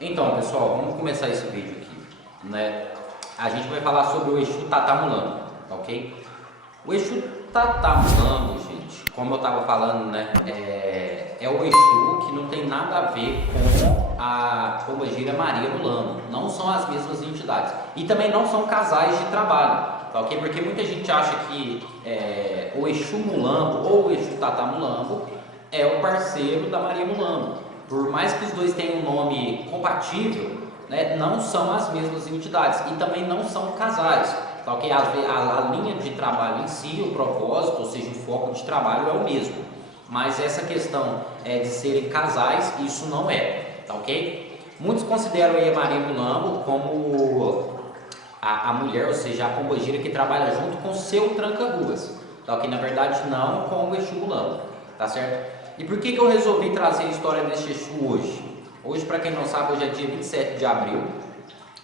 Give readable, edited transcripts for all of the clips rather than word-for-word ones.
Então, pessoal, vamos começar esse vídeo aqui, né? A gente vai falar sobre o Exu Tatamulambo, tá ok? O Exu Tatamulambo, gente, como eu estava falando, né? É o Exu que não tem nada a ver com a Pombagira Maria Mulambo. Não são as mesmas entidades. E também não são casais de trabalho, tá ok? Porque muita gente acha que o Exu Mulambo ou o Exu Tatamulambo é o parceiro da Maria Mulambo. Por mais que os dois tenham um nome compatível, né, não são as mesmas entidades e também não são casais. Tá, ok? A linha de trabalho em si, o propósito, ou seja, o foco de trabalho é o mesmo. Mas essa questão de serem casais, isso não é. Tá, ok? Muitos consideram a Maria Mulambo como a mulher, ou seja, a pombogira que trabalha junto com o seu tranca-ruas. Tá, ok? Na verdade, não com o Exu Mulambo. Tá certo? E por que eu resolvi trazer a história desse Exu hoje? Hoje, para quem não sabe, hoje é dia 27 de abril.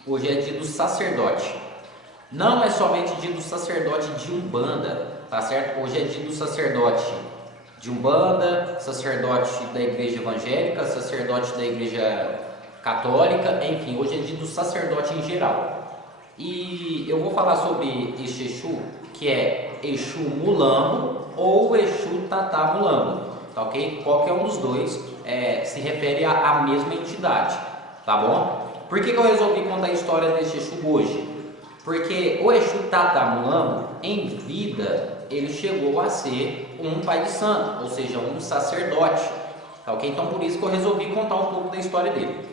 Hoje é dia do sacerdote. Não é somente dia do sacerdote de Umbanda, tá certo? Hoje é dia do sacerdote de Umbanda, sacerdote da igreja evangélica, sacerdote da igreja católica, enfim, hoje é dia do sacerdote em geral. E eu vou falar sobre este Exu, que é Exu Mulambo ou Exu Tatamulambo, tá ok? Qualquer um dos dois se refere à mesma entidade, tá bom? Por que eu resolvi contar a história desse Exu hoje? Porque o Exu Tatamulambo, em vida, ele chegou a ser um pai de santo, ou seja, um sacerdote, tá ok? Então por isso que eu resolvi contar um pouco da história dele.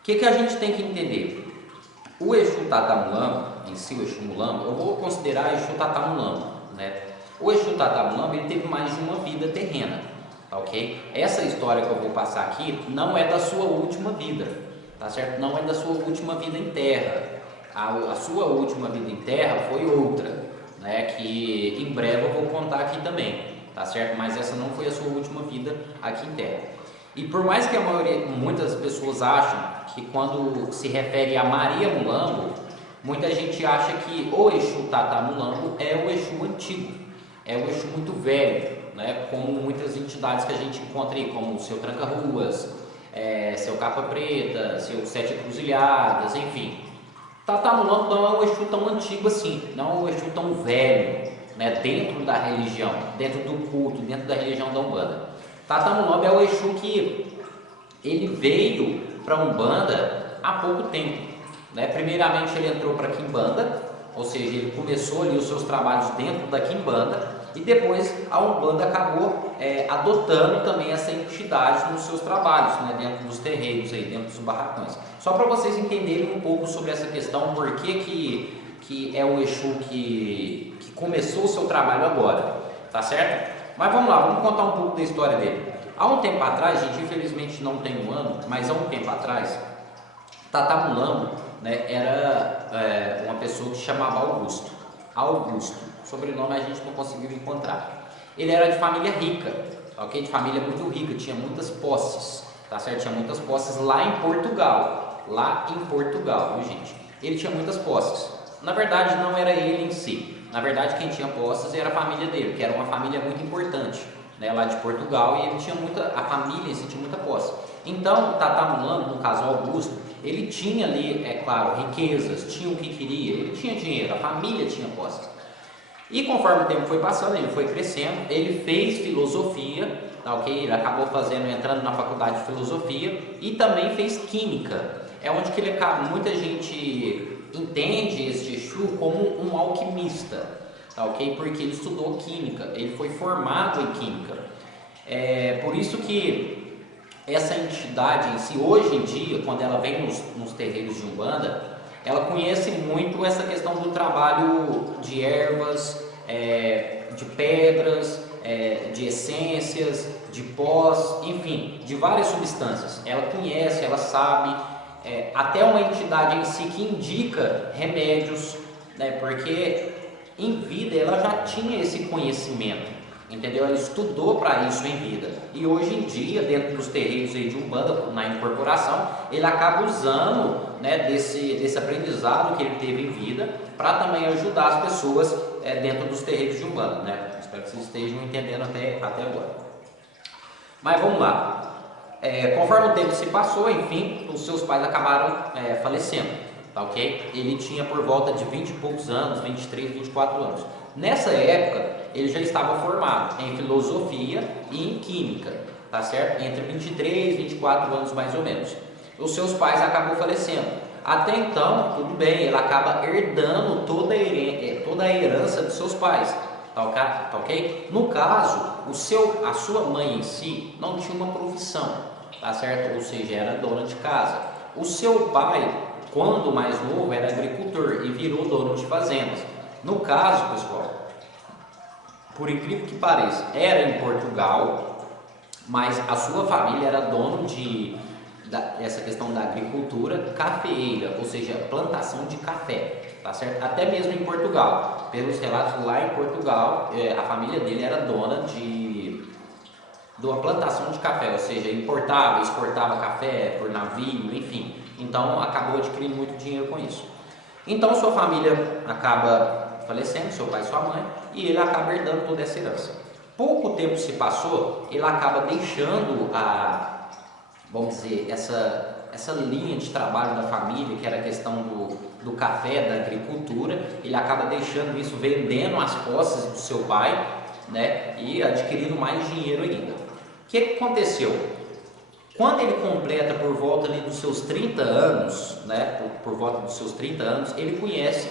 O que a gente tem que entender? O Exu Tatamulambo, em si o Exu Mulambo, eu vou considerar Exu Tatamulambo, né? O Exu Tatamulambo, ele teve mais de uma vida terrena, tá ok? Essa história que eu vou passar aqui não é da sua última vida, tá certo? Não é da sua última vida em terra. A sua última vida em terra foi outra, né? Que em breve eu vou contar aqui também, tá certo? Mas essa não foi a sua última vida aqui em terra. E por mais que muitas pessoas acham que quando se refere a Maria Mulambo, muita gente acha que o Exu Tatamulambo é o Exu antigo, é o Exu muito velho, né? Como muitas entidades que a gente encontra aí, como o seu Tranca-Ruas, seu Capa Preta, seu Sete Encruzilhadas, enfim. Tatamulambo não é um Exu tão antigo assim, não é um Exu tão velho, né? Dentro da religião, dentro do culto, dentro da religião da Umbanda. Tatamulambo é o Exu que ele veio para a Umbanda há pouco tempo, né? Primeiramente ele entrou para a Quimbanda, ou seja, ele começou ali os seus trabalhos dentro da Quimbanda e depois a Umbanda acabou adotando também essa entidade nos seus trabalhos, né? Dentro dos terreiros, aí, dentro dos barracões. Só para vocês entenderem um pouco sobre essa questão, por que é o Exu que começou o seu trabalho agora, tá certo? Mas vamos lá, vamos contar um pouco da história dele. Há um tempo atrás, gente, infelizmente não tem um ano, mas há um tempo atrás, Tatamulambo, né, era uma pessoa que se chamava Augusto. Augusto, sobrenome a gente não conseguiu encontrar. Ele era de família rica, ok? De família muito rica, tinha muitas posses, tá certo? Tinha muitas posses lá em Portugal, viu, gente? Ele tinha muitas posses. Na verdade, não era ele em si. Na verdade, quem tinha posses era a família dele, que era uma família muito importante, né, lá de Portugal, e ele tinha a família em si tinha muita posse. Então, o Tatamulambo, no caso Augusto, ele tinha ali, é claro, riquezas, tinha o que queria, ele tinha dinheiro, a família tinha posses. E conforme o tempo foi passando, ele foi crescendo, ele fez filosofia, tá ok? Ele acabou entrando na faculdade de filosofia e também fez química. É onde que muita gente entende esse Exu como um alquimista, tá ok? Porque ele estudou química, ele foi formado em química. É por isso que essa entidade em si, hoje em dia, quando ela vem nos terreiros de Umbanda, ela conhece muito essa questão do trabalho de ervas, de pedras, de essências, de pós, enfim, de várias substâncias. Ela conhece, ela sabe, até uma entidade em si que indica remédios, né, porque em vida ela já tinha esse conhecimento, entendeu? Ela estudou para isso em vida. E hoje em dia, dentro dos terreiros aí de Umbanda, na incorporação, ele acaba usando, né, desse aprendizado que ele teve em vida para também ajudar as pessoas dentro dos terreiros de Umbanda, né? Espero que vocês estejam entendendo até agora. Mas vamos lá. Conforme o tempo se passou, enfim, os seus pais acabaram falecendo, tá ok? Ele tinha por volta de 20 e poucos anos, 23, 24 anos. Nessa época, ele já estava formado em filosofia e em química, tá certo? Entre 23 e 24 anos mais ou menos. Os seus pais acabam falecendo. Até então, tudo bem, ele acaba herdando toda a herança de seus pais, tá ok? No caso, a sua mãe em si não tinha uma profissão, tá certo? Ou seja, era dona de casa. O seu pai, quando mais novo, era agricultor e virou dono de fazendas. No caso, pessoal, por incrível que pareça, era em Portugal, mas a sua família era dono essa questão da agricultura cafeeira, ou seja, plantação de café, tá certo? Até mesmo em Portugal, pelos relatos lá em Portugal, a família dele era dona de uma plantação de café, ou seja, importava, exportava café por navio, enfim. Então acabou adquirindo muito dinheiro com isso. Então sua família acaba falecendo, seu pai e sua mãe, e ele acaba herdando toda essa herança. Pouco tempo se passou, ele acaba deixando vamos dizer, essa linha de trabalho da família, que era a questão do café, da agricultura. Ele acaba deixando isso, vendendo as posses do seu pai, né, e adquirindo mais dinheiro ainda. O que aconteceu? Quando ele completa por volta ali dos seus 30 anos, né, por volta dos seus 30 anos, ele conhece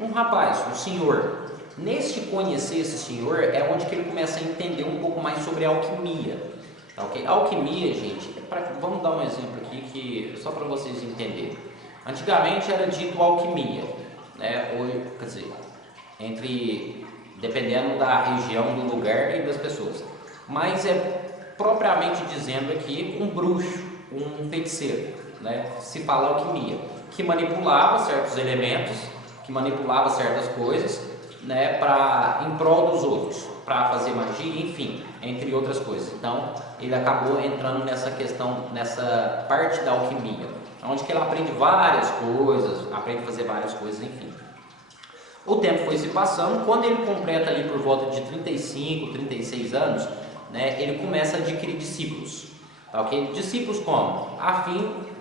um rapaz, um senhor. Nesse conhecer esse senhor é onde que ele começa a entender um pouco mais sobre a alquimia. Tá, okay? A alquimia, gente, vamos dar um exemplo aqui só para vocês entenderem. Antigamente era dito alquimia, né? Quer dizer, dependendo da região, do lugar e das pessoas. Mas propriamente dizendo aqui, um bruxo, um feiticeiro, né? Se fala alquimia, que manipulava certos elementos, que manipulava certas coisas, né? Em prol dos outros, para fazer magia, enfim, entre outras coisas. Então, ele acabou entrando nessa questão, nessa parte da alquimia, onde que ele aprende várias coisas, aprende a fazer várias coisas, enfim. O tempo foi se passando. Quando ele completa ali por volta de 35, 36 anos, né, ele começa a adquirir discípulos, tá, ok? Discípulos como?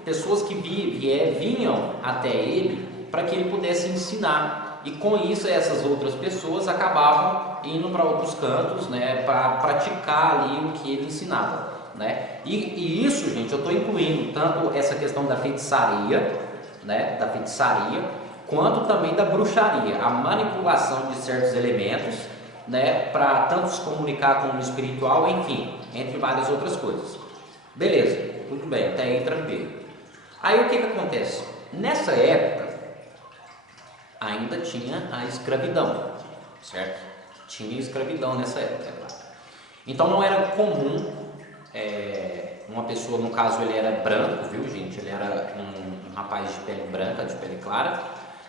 Pessoas que vinham até ele para que ele pudesse ensinar, e com isso essas outras pessoas acabavam indo para outros cantos, né, para praticar ali o que ele ensinava, né? E isso, gente, eu estou incluindo tanto essa questão da feitiçaria, né, quanto também da bruxaria, a manipulação de certos elementos, né, para tanto se comunicar com o espiritual, enfim, entre várias outras coisas. Beleza, tudo bem, até aí tranquilo. Aí o que acontece? Nessa época ainda tinha a escravidão, certo? Tinha escravidão nessa época. Então não era comum uma pessoa, no caso ele era branco, viu, gente? Ele era um rapaz de pele branca, de pele clara.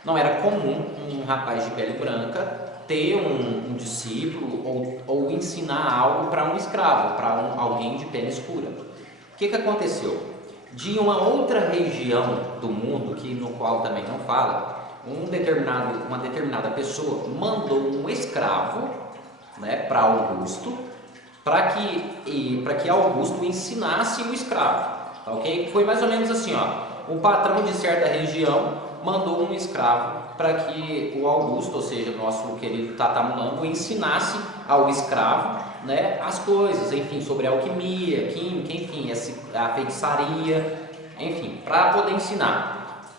Não era comum um rapaz de pele branca ter um discípulo ou ensinar algo para um escravo, para alguém de pele escura. O que aconteceu? De uma outra região do mundo, no qual também não fala, uma determinada pessoa mandou um escravo, né, para Augusto, para que Augusto ensinasse o escravo, tá, ok? Foi mais ou menos assim, ó, o patrão de certa região mandou um escravo para que o Augusto, ou seja, nosso querido Tatamulambo, ensinasse ao escravo, né, as coisas, enfim, sobre a alquimia, química, enfim, a feitiçaria, enfim, para poder ensinar.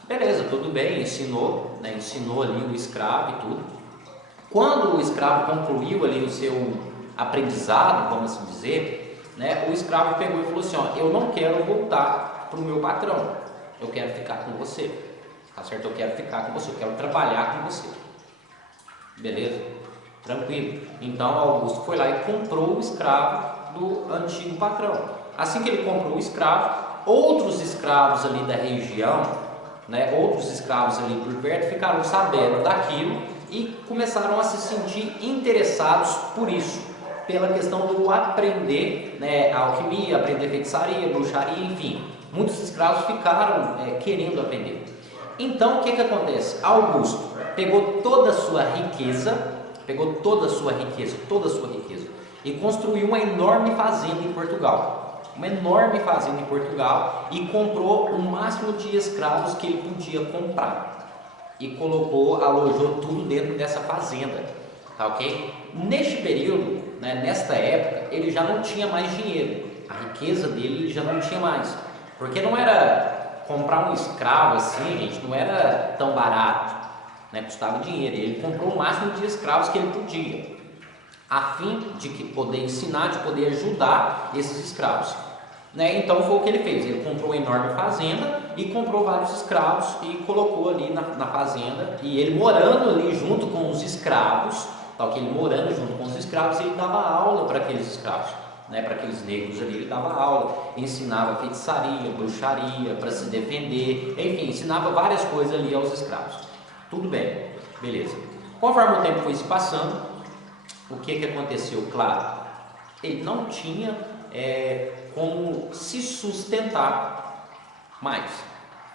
Beleza, tudo bem, ensinou, né, ensinou ali o escravo e tudo. Quando o escravo concluiu ali o seu aprendizado, vamos assim dizer, né, o escravo pegou e falou assim, ó, eu não quero voltar para o meu patrão, eu quero ficar com você, tá certo? Eu quero ficar com você, eu quero trabalhar com você. Beleza? Tranquilo. Então Augusto foi lá e comprou o escravo do antigo patrão. Assim que ele comprou o escravo, outros escravos ali da região, né, outros escravos ali por perto ficaram sabendo daquilo e começaram a se sentir interessados por isso, pela questão do aprender, né, a alquimia, aprender feitiçaria, bruxaria, enfim. Muitos escravos ficaram querendo aprender. Então o que acontece? Augusto pegou toda a sua riqueza, e construiu uma enorme fazenda em Portugal. uma enorme fazenda em Portugal e comprou o máximo de escravos que ele podia comprar e colocou, alojou tudo dentro dessa fazenda, tá ok? Neste período, né, nesta época, ele já não tinha mais dinheiro, a riqueza dele ele já não tinha mais, porque não era comprar um escravo assim, gente, não era tão barato, né, custava dinheiro. Ele comprou o máximo de escravos que ele podia, a fim de que poder ensinar, de poder ajudar esses escravos, né? Então foi o que ele fez, ele comprou uma enorme fazenda e comprou vários escravos e colocou ali na fazenda, e ele morando ali junto com os escravos, tal que ele morando junto com os escravos, ele dava aula para aqueles escravos, né? Para aqueles negros ali, ele dava aula, ensinava feitiçaria, bruxaria, para se defender, enfim, ensinava várias coisas ali aos escravos. Tudo bem, beleza. Conforme o tempo foi se passando, o que aconteceu? Claro, ele não tinha como se sustentar mais,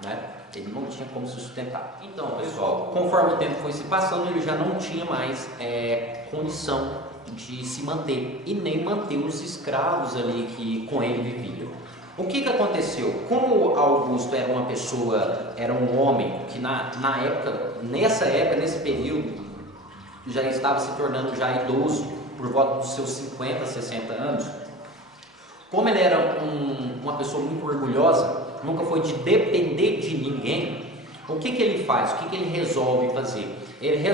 né? Ele não tinha como se sustentar. Então, pessoal, conforme o tempo foi se passando, ele já não tinha mais condição de se manter e nem manter os escravos ali que com ele viviam. O que aconteceu? Como Augusto era uma pessoa, era um homem que nessa época, nesse período, já estava se tornando já idoso, por volta dos seus 50, 60 anos, como ele era uma pessoa muito orgulhosa, nunca foi de depender de ninguém, o que ele faz? O que ele resolve fazer? Ele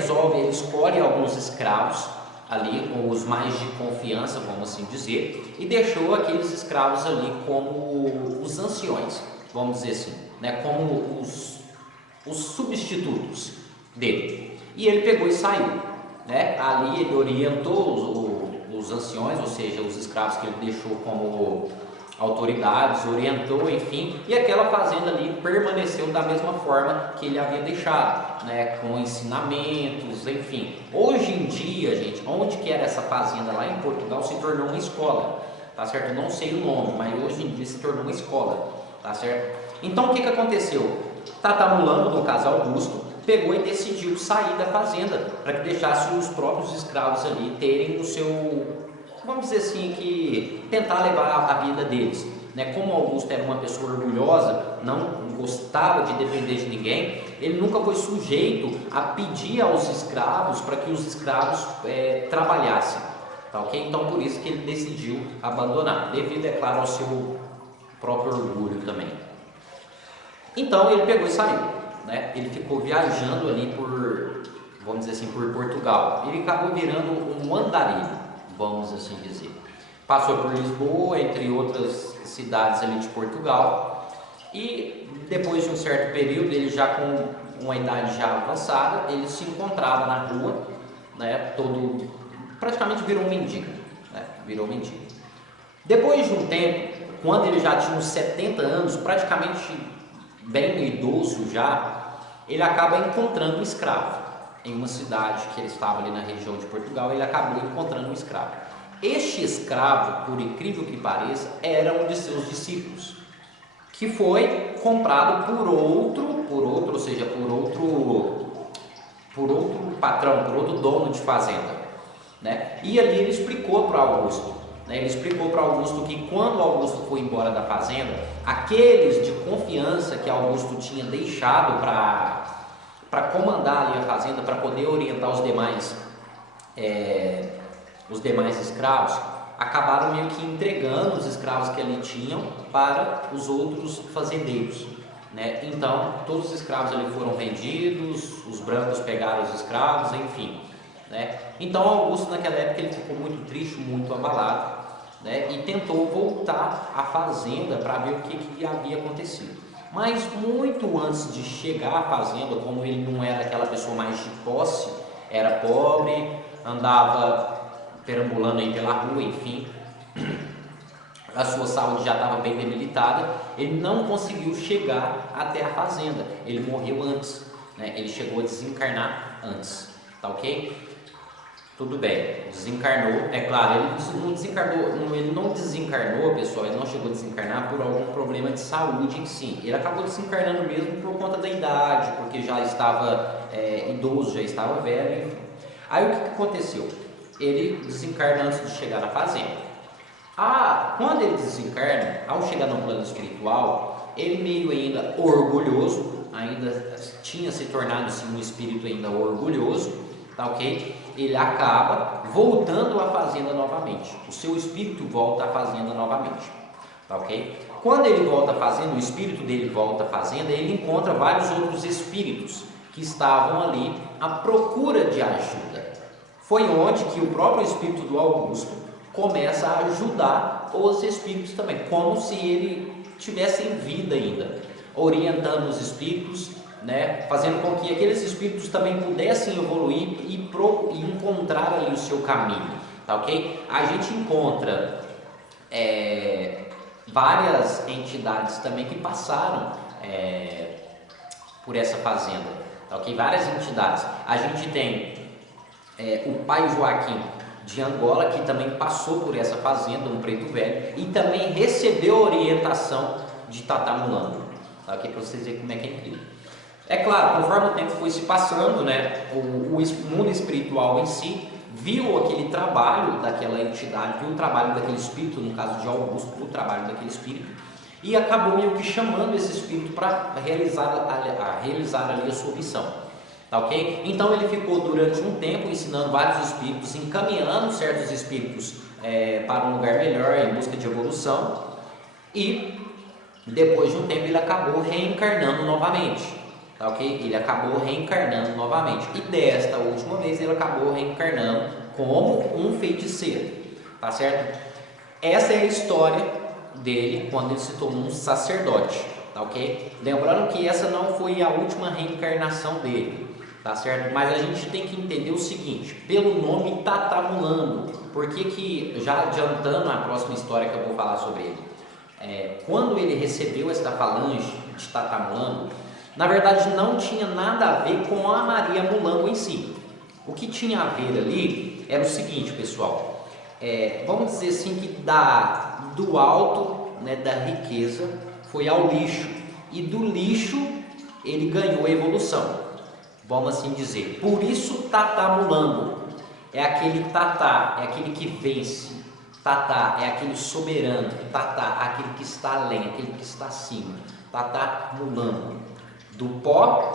escolhe alguns escravos ali, os mais de confiança, vamos assim dizer, e deixou aqueles escravos ali como os anciões, vamos dizer assim, né? Como os substitutos dele. E ele pegou e saiu, né? Ali ele orientou os anciões, ou seja, os escravos que ele deixou como autoridades, orientou, enfim, e aquela fazenda ali permaneceu da mesma forma que ele havia deixado, né, com ensinamentos, enfim. Hoje em dia, gente, onde que era essa fazenda lá em Portugal se tornou uma escola, tá certo? Eu não sei o nome, mas hoje em dia se tornou uma escola, tá certo? Então o que aconteceu? Tatamulano, no caso Augusto, pegou e decidiu sair da fazenda para que deixasse os próprios escravos ali terem o seu, vamos dizer assim, que tentar levar a vida deles, né? Como Augusto era uma pessoa orgulhosa, não gostava de depender de ninguém, ele nunca foi sujeito a pedir aos escravos para que os escravos trabalhassem, tá ok? Então por isso que ele decidiu abandonar, devido, é claro, ao seu próprio orgulho também. Então ele pegou e saiu, né? Ele ficou viajando ali vamos dizer assim, por Portugal. Ele acabou virando um andarilho, vamos assim dizer. Passou por Lisboa, entre outras cidades ali de Portugal, e depois de um certo período, ele já com uma idade já avançada, ele se encontrava na rua, né? Praticamente virou um mendigo, né? Virou mendigo. Depois de um tempo, quando ele já tinha uns 70 anos, praticamente bem idoso já, ele acaba encontrando um escravo em uma cidade que ele estava ali na região de Portugal. Ele acabou encontrando um escravo. Este escravo, por incrível que pareça, era um de seus discípulos, que foi comprado por outro, ou seja, por outro patrão, por outro dono de fazenda, né? E ali ele explicou para Augusto, né? Ele explicou para Augusto que quando Augusto foi embora da fazenda, aqueles de confiança que Augusto tinha deixado para comandar ali a fazenda, para poder orientar os demais escravos, acabaram meio que entregando os escravos que ali tinham para os outros fazendeiros, né? Então todos os escravos ali foram vendidos, os brancos pegaram os escravos, enfim, né? Então Augusto naquela época ele ficou muito triste, muito abalado, né? E tentou voltar à fazenda para ver o que havia acontecido. Mas muito antes de chegar à fazenda, como ele não era aquela pessoa mais de posse, era pobre, andava perambulando aí pela rua, enfim, a sua saúde já estava bem debilitada, ele não conseguiu chegar até a fazenda, ele morreu antes, né? Ele chegou a desencarnar antes, tá ok? Tudo bem, desencarnou, é claro, ele não desencarnou, pessoal, ele não chegou a desencarnar por algum problema de saúde em si, ele acabou desencarnando mesmo por conta da idade, porque já estava idoso, já estava velho, enfim. Aí o que aconteceu? Ele desencarna antes de chegar na fazenda. Quando ele desencarna, ao chegar no plano espiritual, ele meio ainda orgulhoso, ainda tinha se tornado assim, um espírito ainda orgulhoso, tá ok? Ele acaba voltando à fazenda novamente, o seu espírito volta à fazenda novamente, tá ok? Quando ele volta à fazenda, o espírito dele volta à fazenda, ele encontra vários outros espíritos que estavam ali à procura de ajuda. Foi onde que o próprio espírito do Augusto começa a ajudar os espíritos também, como se ele tivesse em vida ainda, orientando os espíritos, né, fazendo com que aqueles espíritos também pudessem evoluir e encontrar ali o seu caminho, tá ok? A gente encontra várias entidades também que passaram por essa fazenda, tá ok? Várias entidades. A gente tem o pai Joaquim de Angola, que também passou por essa fazenda, um preto velho, e também recebeu orientação de Tatamulango, tá ok? Para vocês verem como é que é incrível. É claro, conforme o tempo foi se passando, né, o mundo espiritual em si viu aquele trabalho daquela entidade, viu o trabalho daquele espírito, no caso de Augusto, o trabalho daquele espírito, e acabou meio que chamando esse espírito para realizar ali a sua missão, tá ok? Então ele ficou durante um tempo ensinando vários espíritos, encaminhando certos espíritos para um lugar melhor, em busca de evolução, e depois de um tempo ele acabou reencarnando novamente, tá ok? Ele acabou reencarnando novamente, e desta última vez ele acabou reencarnando como um feiticeiro, tá certo? Essa é a história dele quando ele se tornou um sacerdote, tá ok? Lembrando que essa não foi a última reencarnação dele, tá certo? Mas a gente tem que entender o seguinte, pelo nome Tatamulango, porque já adiantando a próxima história que eu vou falar sobre ele, quando ele recebeu esta falange de Tatamulango, na verdade não tinha nada a ver com a Maria Mulango em si. O que tinha a ver ali era o seguinte, pessoal, vamos dizer assim que do alto, né, da riqueza foi ao lixo, e do lixo ele ganhou a evolução, vamos assim dizer. Por isso Tatamulango é aquele tatá, é aquele que vence, tatá é aquele soberano, tatá aquele que está além, aquele que está acima, Tatamulango. Do pó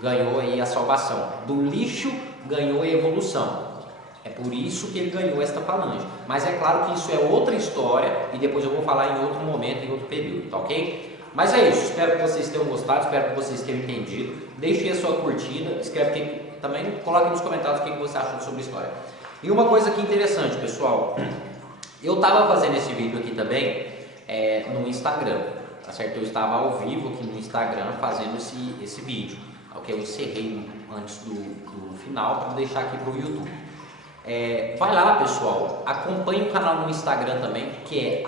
ganhou aí a salvação, do lixo ganhou a evolução. É por isso que ele ganhou esta falange. Mas é claro que isso é outra história e depois eu vou falar em outro momento, em outro período, tá ok? Mas é isso, espero que vocês tenham gostado, espero que vocês tenham entendido. Deixe a sua curtida, escreve aqui, também coloque nos comentários o que você achou sobre a história. E uma coisa aqui interessante, pessoal, eu estava fazendo esse vídeo aqui também no Instagram, tá certo? Eu estava ao vivo aqui no Instagram fazendo esse vídeo, ok? Eu encerrei antes do final para deixar aqui para o YouTube. Vai lá, pessoal, acompanhe o canal no Instagram também, que é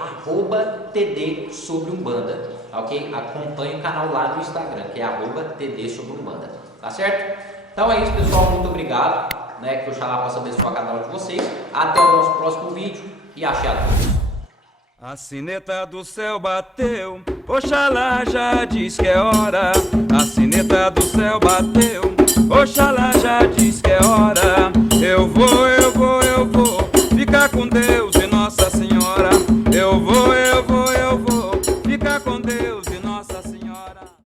@td_sobre_umbanda, ok? Acompanhe o canal lá no Instagram, que é @td_sobre_umbanda, tá certo? Então é isso, pessoal, muito obrigado, né? Que Oxalá possa abençoar cada um de vocês. Até o nosso próximo vídeo e axé a todos. A sineta do céu bateu, Oxalá já diz que é hora. A sineta do céu bateu, Oxalá já diz que é hora. Eu vou ficar com Deus.